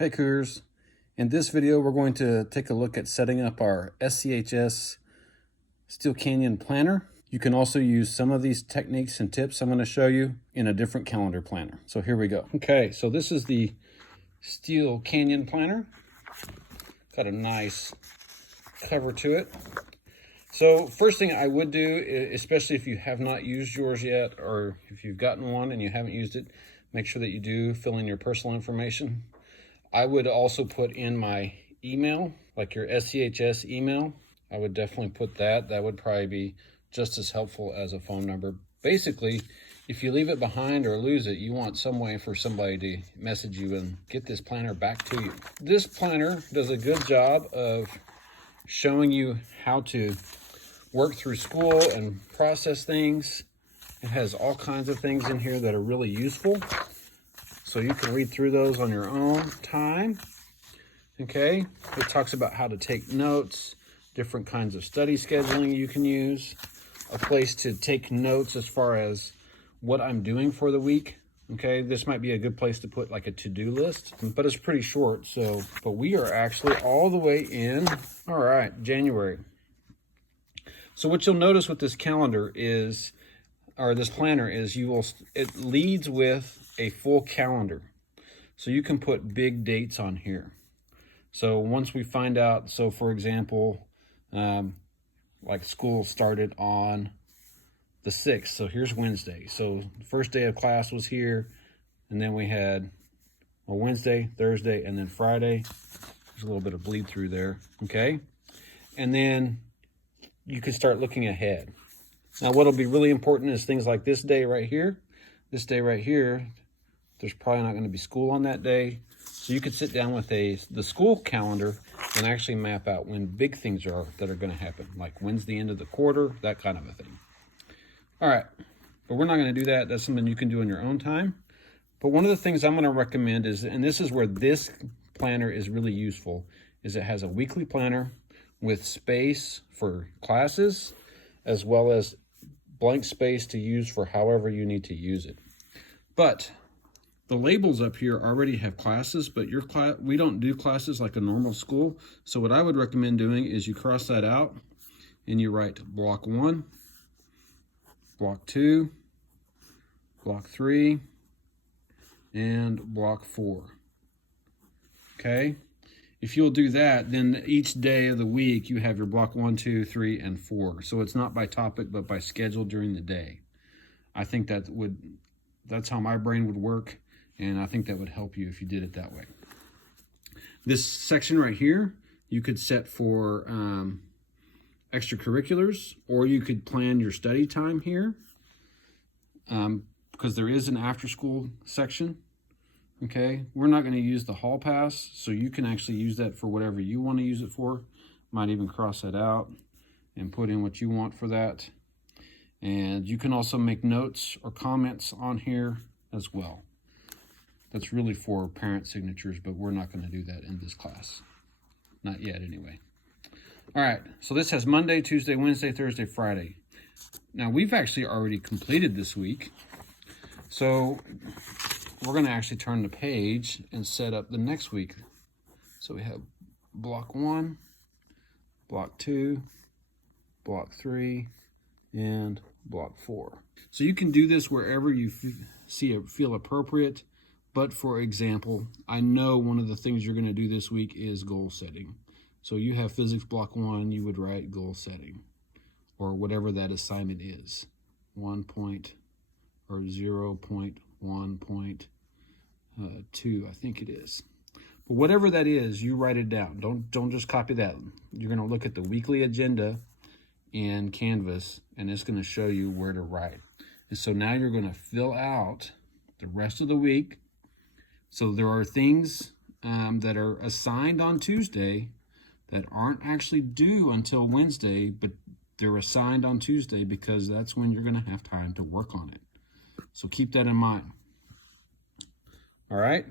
Hey Cougars, in this video we're going to take a look at setting up our SCHS Steele Canyon Planner. You can also use some of these techniques and tips I'm going to show you in a different calendar planner. So here we go. Okay, so this is the Steele Canyon Planner. Got a nice cover to it. So first thing I would do, especially if you have not used yours yet, or if you've gotten one and you haven't used it, make sure that you do fill in your personal information. I would also put in my email, like your SCHS email. I would definitely put that. That would probably be just as helpful as a phone number. Basically, if you leave it behind or lose it, you want some way for somebody to message you and get this planner back to you. This planner does a good job of showing you how to work through school and process things. It has all kinds of things in here that are really useful. So you can read through those on your own time, okay? It talks about how to take notes, different kinds of study scheduling you can use, a place to take notes as far as what I'm doing for the week, okay? This might be a good place to put like a to-do list, but it's pretty short, so, but we are actually all the way in, all right, January. So what you'll notice with this calendar is, or this planner is, it leads with a full calendar. So you can put big dates on here. So once we find out, so for example, like school started on the 6th. So here's Wednesday. So the first day of class was here. And then we had Wednesday, Thursday, and then Friday. There's a little bit of bleed through there. Okay. And then you can start looking ahead. Now, what'll be really important is things like this day right here. This day right here, there's probably not going to be school on that day. So you could sit down with the school calendar and actually map out when big things are that are going to happen, like when's the end of the quarter, that kind of a thing. All right, but we're not going to do that. That's something you can do in your own time. But one of the things I'm going to recommend is, and this is where this planner is really useful, is it has a weekly planner with space for classes, as well as blank space to use for however you need to use it. But the labels up here already have classes, but your class, we don't do classes like a normal school. So what I would recommend doing is you cross that out and you write block 1, block 2, block 3, and block 4. Okay? If you'll do that, then each day of the week you have your block 1, 2, 3, and 4. So it's not by topic, but by schedule during the day. I think that's how my brain would work, and I think that would help you if you did it that way. This section right here, you could set for extracurriculars, or you could plan your study time here, because there is an after-school section. Okay, we're not going to use the hall pass, so you can actually use that for whatever you want to use it for. Might even cross that out and put in what you want for that. And you can also make notes or comments on here as well. That's really for parent signatures, but we're not going to do that in this class. Not yet, anyway. All right, so this has Monday, Tuesday, Wednesday, Thursday, Friday. Now, we've actually already completed this week. So we're going to actually turn the page and set up the next week. So we have block 1, block 2, block 3, and block 4. So you can do this wherever you feel appropriate. But for example, I know one of the things you're going to do this week is goal setting. So you have physics block 1, you would write goal setting, or whatever that assignment is. 1 point or 0.1.2, I think it is. But whatever that is, you write it down. Don't just copy that. You're going to look at the weekly agenda in Canvas, and it's going to show you where to write. And so now you're going to fill out the rest of the week. So there are things that are assigned on Tuesday that aren't actually due until Wednesday, but they're assigned on Tuesday because that's when you're going to have time to work on it. So keep that in mind. All right.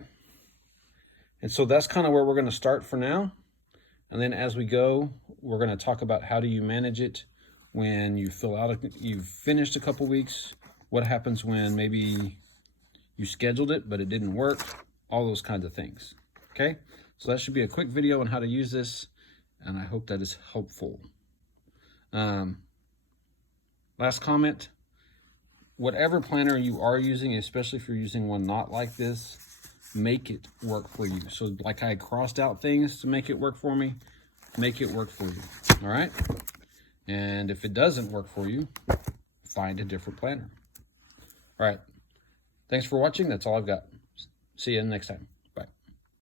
And so that's kind of where we're going to start for now. And then as we go, we're going to talk about how do you manage it when you you've finished a couple weeks. What happens when maybe you scheduled it, but it didn't work? All those kinds of things. Okay, so that should be a quick video on how to use this, and I hope that is helpful. Last comment, whatever planner you are using, especially if you're using one not like this, make it work for you. So like I crossed out things to make it work for me, make it work for you, all right? And if it doesn't work for you, find a different planner. All right, thanks for watching. That's all I've got. See you next time.